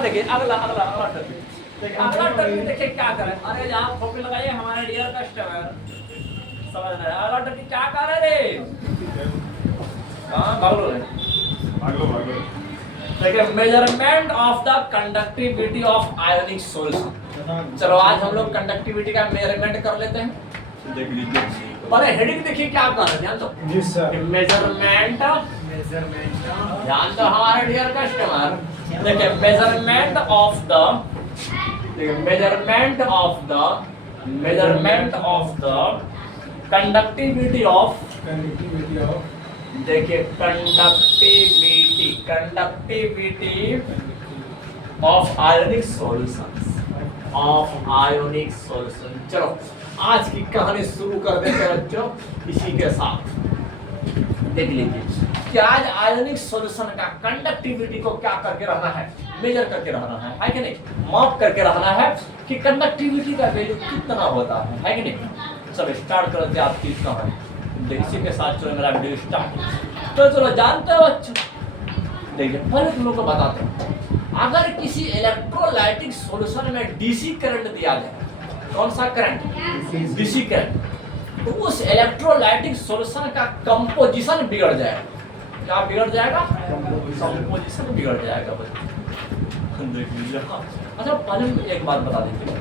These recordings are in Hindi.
देखिए अगला अगला अगला टॉपिक देखिए, अगला टॉपिक देखिए क्या करें। अरे यहाँ फोटो लगाइए हमारे डियर कस्टमर, समझ रहे हैं। अगला टॉपिक क्या कर रहे रे? हाँ भाग लो देखिए, measurement of the conductivity of ionic solution. चलो आज हम लोग कंडक्टिविटी का मेजरमेंट कर लेते हैं। देख लीजिए पहले हेडिंग देखिए क्या कर रहे हैं, ध्यान दो। जी सर। मेजरमेंट ध्यान दो हमारे डियर कस्टमर। देखिए measurement of the conductivity of देखिए कंडक्टिविटी ऑफ आयोनिक सॉल्यूशन। चलो आज की कहानी शुरू कर देते हैं बच्चों इसी के साथ। देख लीजिए कि आज आयोनिक सॉल्यूशन का कंडक्टिविटी को क्या करके रहना है, मेजर करके रहना है कि नहीं, माप करके रहना है कि कंडक्टिविटी का वैल्यू कितना होता है कि नहीं। चलो स्टार्ट करते हैं आपकी कहानी। इसी के साथ चलो मेरा वीडियो स्टार्ट। तो चलो जानते हो बच्चों, देखिए पहले तुम लोग को बताते हैं, अगर किसी इलेक्ट्रोलाइटिक सॉल्यूशन में डीसी करंट दिया जाए, कौन सा करंट? डीसी करंट, तो उस इलेक्ट्रोलाइटिक सॉल्यूशन का कंपोजिशन बिगड़ जाएगा। क्या बिगड़ जाएगा? कंपोजिशन बिगड़ जाएगा बच्चों। देख लीजिए। अच्छा पहले एक बात बता दीजिए,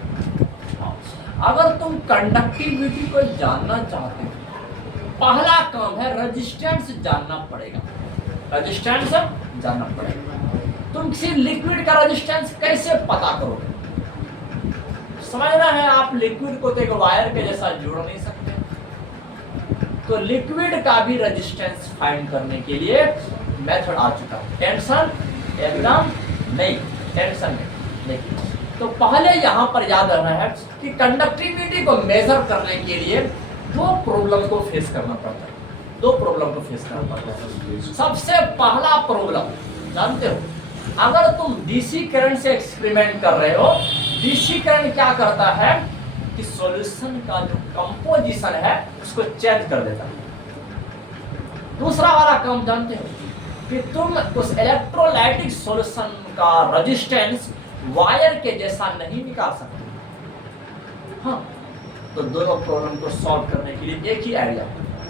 अगर तुम कंडक्टिविटी को जानना चाहते हो, पहला काम है रेजिस्टेंस जानना पड़ेगा। रेजिस्टेंस जानना पड़ेगा। तुम किसी लिक्विड का रेजिस्टेंस कैसे पता करोगे? समझना है, आप लिक्विड को तो एक वायर के जैसा जोड़ नहीं सकते, तो लिक्विड का भी रेजिस्टेंस फाइंड करने के लिए मेथड आ चुका है। टेंशन एकदम नहीं, टेंशन नहीं। तो पहले यहाँ पर याद रखना है कि कंडक्टिविटी को मेजर करने के लिए दो प्रॉब्लम को फेस करना पड़ता है। सबसे पहला प्रॉब्लम जानते हो, अगर तुम डीसी करंट से एक्सपेरिमेंट कर रहे हो, डीसी करंट क्या करता है कि सॉल्यूशन का जो कंपोजिशन है उसको चेंज कर देता है। दूसरा वाला काम जानते हो कि तुम उस इलेक्ट्रोलाइटिक सॉल्यूशन का रेजिस्टेंस वायर के जैसा नहीं निकाल सकते। हाँ, तो दोनों प्रॉब्लम को सॉल्व करने के लिए एक ही आइडिया।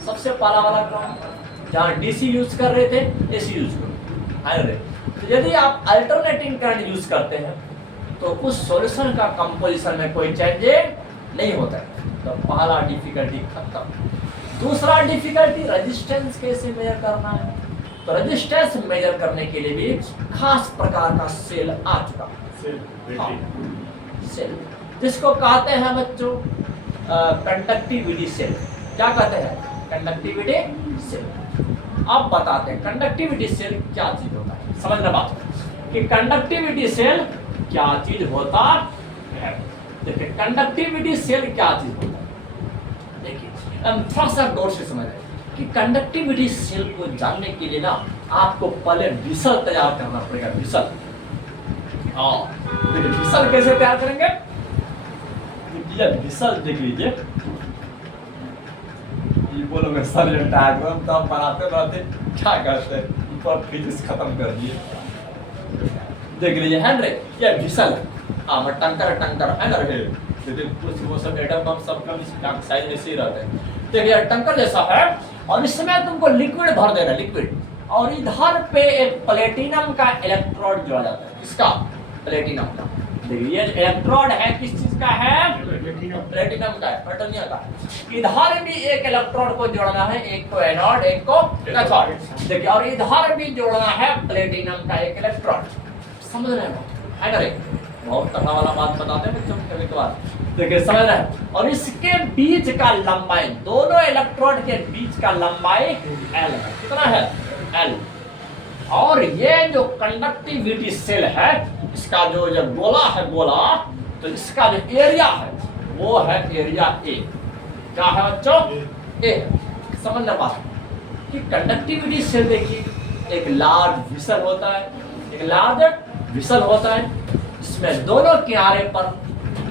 सबसे पहला वाला काम, जहाँ डीसी यूज कर रहे थे एसी यूज करो। तो यदि आप अल्टरनेटिंग करंट यूज करते हैं तो उस सॉल्यूशन का कंपोजिशन में कोई चेंजेस नहीं होता है। तो पहला डिफिकल्टी खत्म। दूसरा डिफिकल्टी रेजिस्टेंस कैसे मेजर करना है। तो रेजिस्टेंस मेजर करने के लिए भी खास प्रकार का सेल आ चुका है, सेल जिसको कहते हैं बच्चों कंडक्टिविटी सेल। क्या कहते हैं? Conductivity cell. अब बताते हैं कंडक्टिविटी सेल क्या चीज होता है। समझना बात कि कंडक्टिविटी सेल क्या चीज होता है। देखिए कंडक्टिविटी सेल क्या चीज होता है। देखिए हम थोड़ा सा गौर से समझ कि कंडक्टिविटी सेल को जानने के लिए ना आपको पहले विसल तैयार करना पड़ेगा। विसल, देखिए विसल कैसे तैयार करेंगे। विसल देख लीजिए, ये बोलोगे सर ये डायग्राम तो हम बनाते क्या करते हैं, ऊपर फिजिक्स खत्म कर दिए। देख लीजिए है ना, ये विसल टंकर है ना रे, कुछ वो सब एटम बम सब का साइज ऐसे ही रहते हैं। देखिए टंकर जैसा है और इसमें तुमको लिक्विड भर देना, लिक्विड, और इधर पे एक प्लेटिनम का इलेक्ट्रोड जोड़ा जाता है। किसका? प्लेटिनम का। देखिए इलेक्ट्रोड है किस चीज का है? प्लेटिनम का है, प्लेटिनियम का। इधर भी एक इलेक्ट्रोड को जोड़ना है, एक को एनोड एक को कैथोड। देखिए और इधर भी जोड़ना है प्लेटिनम का एक इलेक्ट्रोड। समझ रहे हो है ना रे? बहुत तगड़ा वाला बात बताते हैं बच्चों कभी कभार। देखिए समझ रहे हैं। और इसके बीच का लंबाई, दोनों इलेक्ट्रोड के बीच का लंबाई एल है। कितना है? एल। और ये जो कंडक्टिविटी सेल है, इसका जो जब गोला है गोला, तो इसका जो एरिया है वो है एरिया ए। क्या है बच्चों? ए। समझना बात कि कंडक्टिविटी सेल देखिए, एक लार्ज विसल होता है, एक लार्ज विसल होता है। इसमें दोनों किनारे पर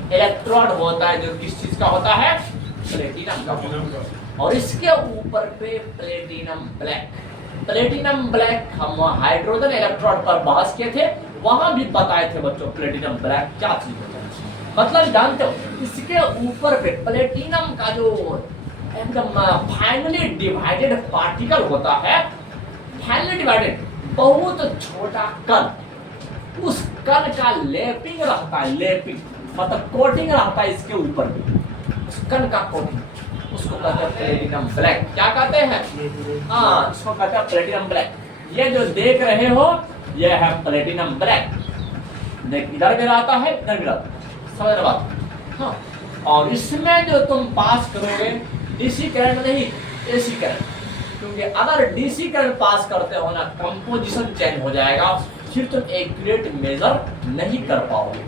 इलेक्ट्रोड होता है जो किस चीज का होता है? प्लेटिनम का। और इसके ऊपर पे प्लेटिनम ब्लैक। प्लेटिनम ब्लैक हम हाइड्रोजन इलेक्ट्रोड पर बहस किए थे, वहां भी बताए थे बच्चों प्लेटिनम ब्लैक क्या चीज होता है। मतलब जानते हो इसके ऊपर पे प्लेटिनम का जो एकदम फाइनली डिवाइडेड पार्टिकल होता है, फाइनली डिवाइडेड बहुत छोटा कण, उस कण का लेपिंग रहता है, लेपिंग मतलब कोटिंग रहता है इसके ऊपर भी, उस कण का कोटिंग, उसको कहते हैं प्लेटिनम ब्लैक। क्या कहते हैं? हाँ, इसको कहते हैं प्लेटिनम ब्लैक। ये जो देख रहे हो ये है प्लेटिनम ब्लैक। देख इधर भी रहता है, इधर भी रहता है, समझ रहे बात? हाँ, और इसमें जो तुम पास करोगे डीसी करंट नहीं, एसी करंट, क्योंकि अगर डीसी करंट पास करते हो ना कंपोजिशन चेंज हो जाएगा, फिर तुम एक्यूरेट मेजर नहीं कर पाओगे।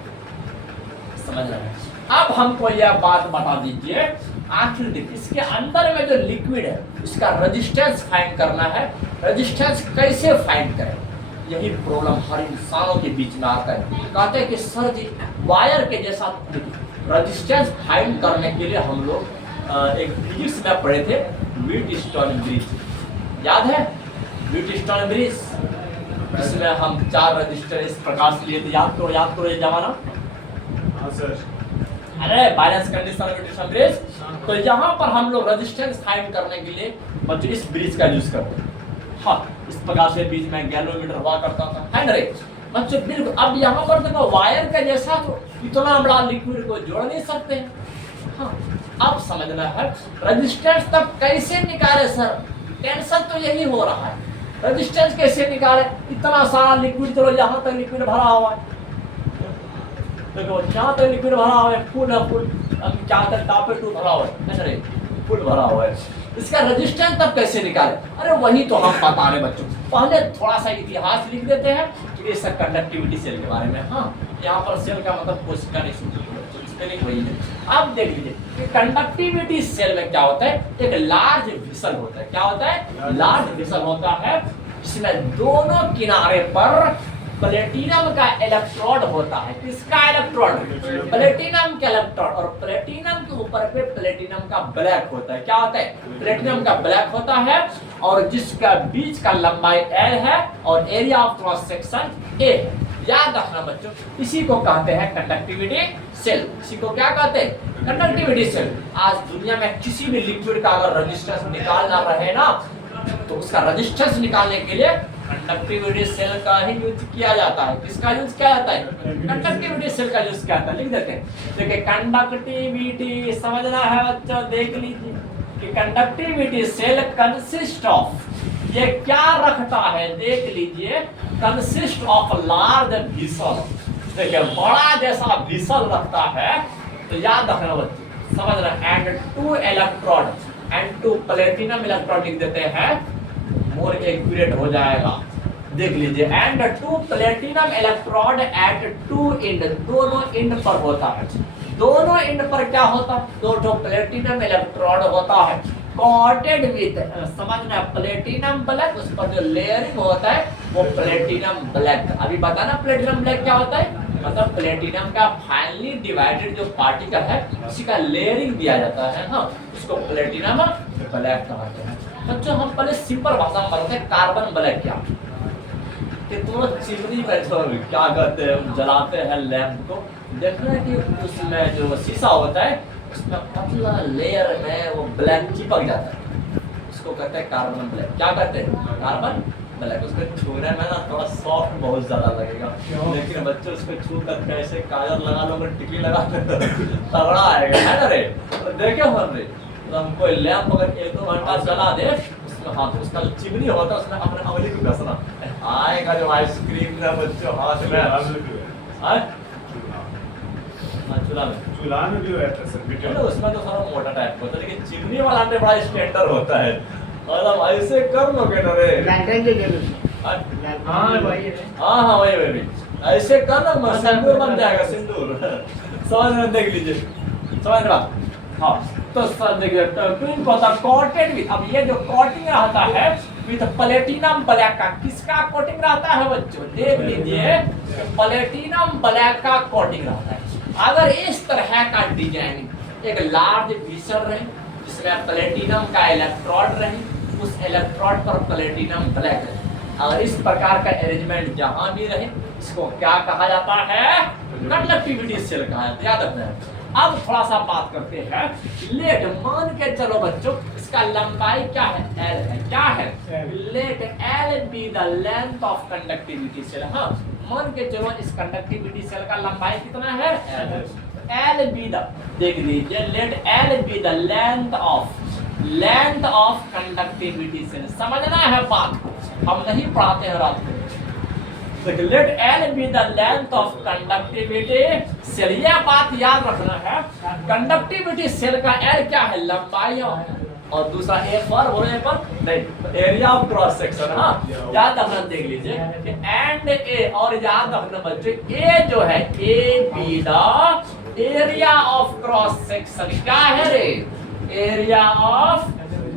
समझ रहे हैं? अब हमको यह बात बता दीजिए, आखिर देखिए इसके अंदर में जो लिक्विड है उसका रेजिस्टेंस फाइंड करना है। रेजिस्टेंस कैसे फाइंड करें, यही प्रॉब्लम हर इंसानों के बीच में आता है। कहते हैं कि सर जी वायर के जैसा, रेजिस्टेंस फाइंड करने के लिए हम लोग एक फिजिक्स में पढ़े थे व्हीटस्टोन ब्रिज, याद है? व्हीटस्टोन ब्रिज, इसमें हम 4 रजिस्टर इस प्रकार से लिए थे, याद करो ये जमाना। हाँ सर। अरे बैलेंस कंडीशन व्हीटस्टोन ब्रिज, तो यहाँ पर हम लोग रेजिस्टेंस फाइंड करने के लिए बच्चों इस ब्रिज का यूज करते हैं। हाँ, इस प्रकार से बीच में गैल्वेनोमीटर हुआ करता था, है ना रे बच्चों? बिल्कुल। अब यहाँ पर देखो वायर का जैसा तो इतना बड़ा लिक्विड को जोड़ नहीं सकते हैं। हाँ, अब समझना है रेजिस्टेंस तब कैसे निकाले सर, टेंशन तो यही हो रहा है, रेजिस्टेंस कैसे निकाले? इतना सारा लिक्विड, चलो यहाँ तक लिक्विड भरा हुआ है, देखो यहाँ तक लिक्विड भरा हुआ है, फुल है, फुल क्या तक टापे टू भरा हुआ है रे, फुल भरा हुआ है, इसका रेजिस्टेंस तब कैसे निकाले? अरे वही तो हम बता रहे बच्चों, पहले थोड़ा सा इतिहास लिख देते हैं कि इस कंडक्टिविटी सेल के बारे में। हाँ, यहाँ पर सेल का मतलब कोशिका नहीं सुनते, स्पेलिंग वही है। अब देख लीजिए कि कंडक्टिविटी सेल में क्या होता है, एक लार्ज विसल होता है। क्या होता है? लार्ज विसल होता है, जिसमें दोनों किनारे पर प्लेटिनम का इलेक्ट्रोड होता है। किसका इलेक्ट्रोड? प्लेटिनम का इलेक्ट्रोड, और प्लेटिनम के ऊपर पे प्लेटिनम का ब्लैक होता है। क्या होता है? प्लेटिनम का ब्लैक होता है, और जिसका बीच का लंबाई L है और area of cross section A है। याद रखना बच्चों, इसी को कहते हैं कंडक्टिविटी सेल। इसी को क्या कहते हैं? Conductivity cell. आज दुनिया में किसी भी लिक्विड का अगर रेजिस्टेंस निकालना रहे ना, तो उसका रेजिस्टेंस निकालने के लिए कंडक्टिविटी सेल का ही यूज किया जाता है। किसका यूज किया जाता है? कंडक्टिविटी सेल का यूज किया जाता है। लिख देते हैं। देखिए कंडक्टिविटी समझना है बच्चों, देख लीजिए कि कंडक्टिविटी सेल कंसिस्ट ऑफ, ये क्या रखता है देख लीजिए, कंसिस्ट ऑफ लार्ज विसल। देखिए बड़ा जैसा विसल रखता है, तो याद रखना बच्चे, समझ रहे? And 2 electrode, and 2 platinum electrode लिख देते हैं, मोर एक्यूरेट हो जाएगा। देख लीजिए, and 2 platinum electrode at 2 end, दोनों एंड पर होता है। दोनों एंड पर क्या होता है? 2 प्लेटिनम इलेक्ट्रोड होता है, कोटेड विद, समझना, प्लेटिनम ब्लैक, उस पर जो लेयरिंग होता है वो प्लेटिनम ब्लैक। अभी बताना प्लेटिनम ब्लैक क्या होता है, मतलब प्लेटिनम का फाइनली डिवाइडेड जो पार्टिकल है उसी का लेयरिंग दिया जाता है। हाँ, उसको प्लेटिनम ब्लैक कहते हैं। बच्चों हम पहले सिंपल भाषा में बताते हैं कार्बन ब्लैक क्या, कि तुम चिमनी बैठो क्या कहते हैं, जलाते हैं लैंप को, देखना है कि उसमें जो शीशा होता है उसमें पतला लेयर में वो ब्लैक चिपक जाता है, उसको कहते हैं कार्बन ब्लैक। क्या कहते हैं? Carbon black. उसको छूने में ना थोड़ा सॉफ्ट बहुत ज्यादा लगेगा, लेकिन बच्चों उसको छू कर ऐसे काजल लगा लो, टिकली लगा लो, तगड़ा आएगा, है ना रे? तो देखे हो रे, हम कोई लैंप अगर 1-2 घंटा जला दे, उसमें हाथ, उसका जो चिमनी होता है उसमें अपने अंगुली को घसना आएगा, जो आइसक्रीम ना बच्चों हाथ में, चूल्हा में भी रहता है सर, उसमें तो थोड़ा मोटा टाइप होता है, लेकिन चिमनी वाला में बड़ा स्टैंडर्ड होता है। मतलब ऐसे कर लोगे ना रे, हाँ वही ऐसे कर ना, सिंदूर बन जाएगा, सिंदूर। समझ में, देख लीजिए, समझ में। हाँ, तो सर देखिए ट्विन को होता कोटेड विद, अब ये जो कोटिंग रहता है विद प्लेटिनम ब्लैक का, किसका कोटिंग रहता है बच्चों? देख लीजिए, प्लेटिनम ब्लैक का कोटिंग रहता है। अगर इस तरह का डिजाइनिंग, एक लार्ज विसल रहे जिसमें प्लेटिनम का इलेक्ट्रोड रहे, उस इलेक्ट्रोड पर प्लेटिनम ब्लैक रहे, अगर इस प्रकार का अरेंजमेंट जहां भी रहे इसको क्या कहा जाता है? कंडक्टिविटी सेल कहा जाता है, याद रखना है। अब थोड़ा सा बात करते हैं, लेट मान के चलो बच्चों इसका लंबाई क्या है? L है, क्या है? Let L be the length of conductivity cell. हाँ, मान के चलो इस कंडक्टिविटी सेल का लंबाई कितना है? L बी द, देख लीजिए, let L be the length of conductivity cell. समझना है बात को, हम नहीं पढ़ाते हैं रात को। Let L be the length of conductivity cell, यह बात याद रखना है। कंडक्टिविटी सेल का L क्या है? लंबाई, और दूसरा A पर बोलने पर नहीं, एरिया ऑफ क्रॉस सेक्शन। हाँ, याद रखना, देख लीजिए एंड A, और याद रखना बच्चों A जो है A be the area of cross section. क्या है रे? Area of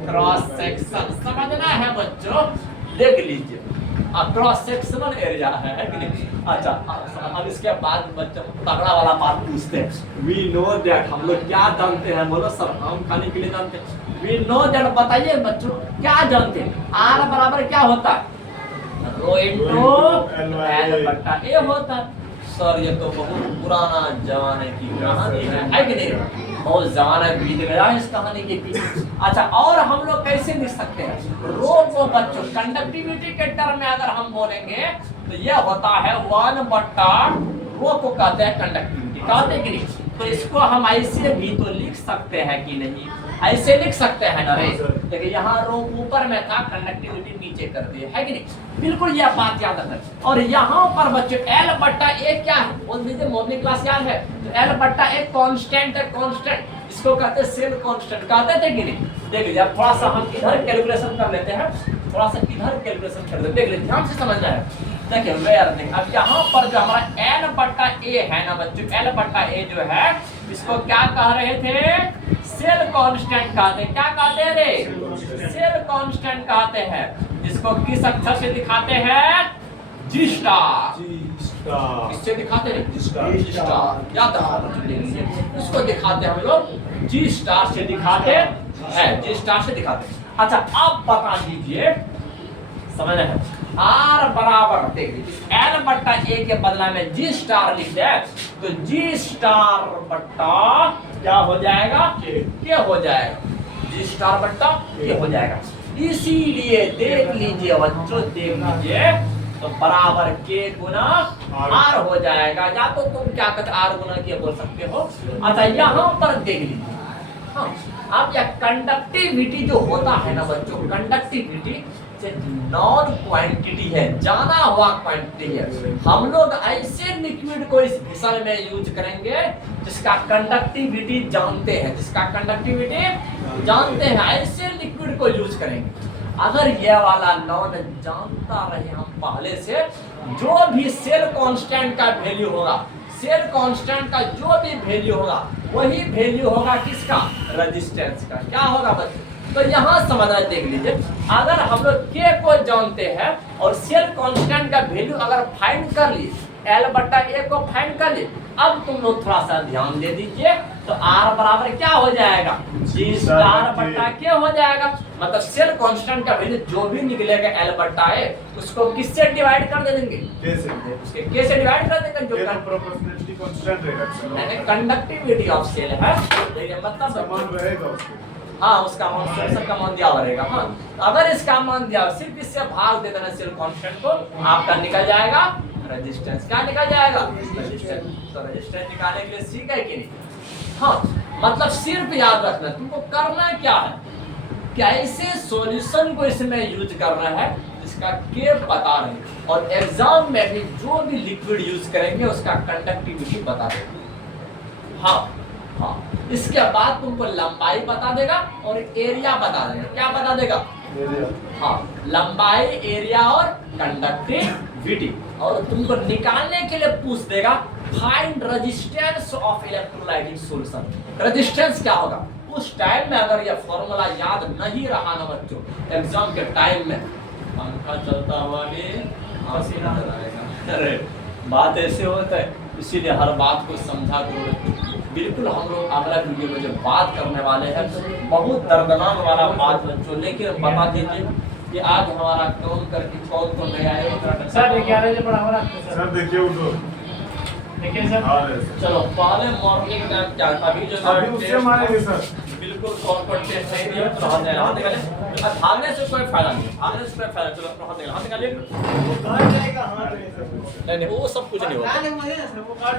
cross section. समझना है बच्चों, देख लीजिए क्रॉस सेक्शनल एरिया है कि नहीं? अच्छा, अब इसके बाद बच्चों तगड़ा वाला बात पूछते हैं। वी नो दैट, हम लोग क्या जानते हैं? बोलो सर, हम खाने के लिए जानते हैं। वी नो दैट, बताइए बच्चों क्या जानते हैं? आर बराबर क्या होता है? रो इंटू एल बट्टा ए होता है। सर ये तो बहुत पुराना जमाने की कहानी है कि नहीं? बहुत जमाना बीत गया इस कहानी के पीछे। अच्छा, और हम लोग कैसे लिख सकते हैं? रो को बच्चों कंडक्टिविटी के टर्म में अगर हम बोलेंगे तो यह होता है 1 बट्टा रो को कहते हैं कंडक्टिविटी, कहते हैं कि नहीं? तो इसको हम ऐसे भी तो लिख सकते हैं कि नहीं? ऐसे लिख सकते हैं ना रे? देखिए यहाँ रो ऊपर में था, कंडक्टिविटी नीचे कर दिए, है कि नहीं? बिल्कुल यह बात याद रखना। और यहाँ पर बच्चों L बट्टा A क्या है? बोल दीजिए, मॉर्निंग क्लास याद है? तो L बट्टा A कांस्टेंट है, कांस्टेंट, इसको कहते हैं सेल कांस्टेंट, कहते थे कि नहीं? देख लीजिए, थोड़ा सा हम इधर कैलकुलेशन कर लेते हैं, थोड़ा सा इधर कैलकुलेशन कर लेते हैं, देख लीजिए, ध्यान से समझना है। देखिए वेयर, देखिए अब यहाँ पर जो हमारा L बट्टा A है ना बच्चों, L बट्टा A जो है इसको क्या कह रहे थे? सेल कांस्टेंट कहते हैं। क्या कहते हैं रे? सेल कांस्टेंट कहते हैं, जिसको किस अक्षर से दिखाते हैं? जी स्टार। किससे दिखाते हैं? जी स्टार। याद रखना, इसको दिखाते हैं हम लोग जी स्टार से दिखाते हैं, जी स्टार से दिखाते हैं। अच्छा, अब बता दीजिए, समझ रहे हैं? आर बराबर, देख लीजिए L बट्टा A के बदला में जी स्टार लिख दे तो जी स्टार बट्टा क्या हो जाएगा? के हो जाएगा, जी स्टार बट्टा के हो जाएगा। इसीलिए देख लीजिए बच्चों, देख लीजिए, तो बराबर के गुना आर हो जाएगा, या तो तुम क्या कहते आर गुना के बोल सकते हो। अच्छा, यहाँ पर देख लीजिए, हाँ, अब यह कंडक्टिविटी जो होता है ना बच्चों, कंडक्टिविटी नॉन क्वांटिटी है, जाना हुआ क्वांटिटी है। हम लोग ऐसे लिक्विड को इस विषय में यूज करेंगे जिसका कंडक्टिविटी जानते हैं, जिसका कंडक्टिविटी जानते हैं, ऐसे लिक्विड को यूज करेंगे। अगर ये वाला नॉन जानता रहे हम पहले से, जो भी सेल कांस्टेंट का वैल्यू होगा, सेल कांस्टेंट का जो भी वैल्यू होगा, वही वैल्यू होगा किसका? रेजिस्टेंस का। क्या होगा बच्चों? तो यहाँ समझना, देख लीजिए, अगर हम लोग के को जानते हैं और सेल कांस्टेंट का वैल्यू अगर फाइंड कर लिए, L बट्टा A को फाइंड कर लिए, अब तुम लोग थोड़ा सा ध्यान दे दीजिए, तो R बराबर क्या हो जाएगा? जी स्टार बट्टा के हो जाएगा। मतलब सेल कांस्टेंट का वैल्यू जो भी निकलेगा L बट्टा A, उसको किससे डिवाइड कर दे देंगे? उसके के से डिवाइड कर देंगे, जो प्रोपोर्शनलिटी कांस्टेंट रहेगा, कंडक्टिविटी ऑफ सेल है, मतलब समान रहेगा उसके। हाँ, उसका मान सेल का मान दिया रहेगा। हाँ, अगर इसका मान दिया, सिर्फ इससे भाग दे देना सेल कांस्टेंट को, आपका निकल जाएगा रेजिस्टेंस। क्या निकल जाएगा? रेजिस्टेंस। तो रेजिस्टेंस निकालने के लिए सीखा है कि नहीं? हाँ, मतलब सिर्फ याद रखना, तुमको करना क्या है, कैसे सॉल्यूशन को इसमें यूज करना है, जिसका के बता रहे, और एग्जाम में भी जो भी लिक्विड यूज करेंगे उसका कंडक्टिविटी बता देंगे। हाँ हाँ, इसके बाद तुमको लंबाई बता देगा और एरिया बता देगा। क्या बता देगा? हाँ, लंबाई, एरिया और कंडक्टिविटी। और तुमको निकालने के लिए पूछ देगा find resistance of electrolytic solution. Resistance क्या होगा? उस टाइम में अगर यह फॉर्मूला याद नहीं रहा ना बच्चों, एग्जाम के टाइम में पंखा चलता हुआ भी पसीना आएगा। अरे बात ऐसे होता है, इसीलिए हर बात को समझा करो। बिल्कुल हम लोग अगला वीडियो में जो बात करने वाले हैं बहुत दर्दनाक वाला बात बच्चों, लेकिन बता दीजिए कि आज हमारा कौन करके कौन नया है। सर 11 बजे बराबर आपको सर। सर देखिए उधर देखिए सर। आ रहे हैं सर। चलो पहले मॉर्निंग टाइम क्या अभी जो अभी उससे मारेंगे सर। बिल्कुल कॉन्फिडेंस नहीं है तो हाथ निकाले। अब भागने से कोई फायदा नहीं, भागने से कोई फायदा। चलो हाथ निकालिए। वो काट जाएगा हाथ में सर। नहीं वो सब कुछ नहीं होता। वो काट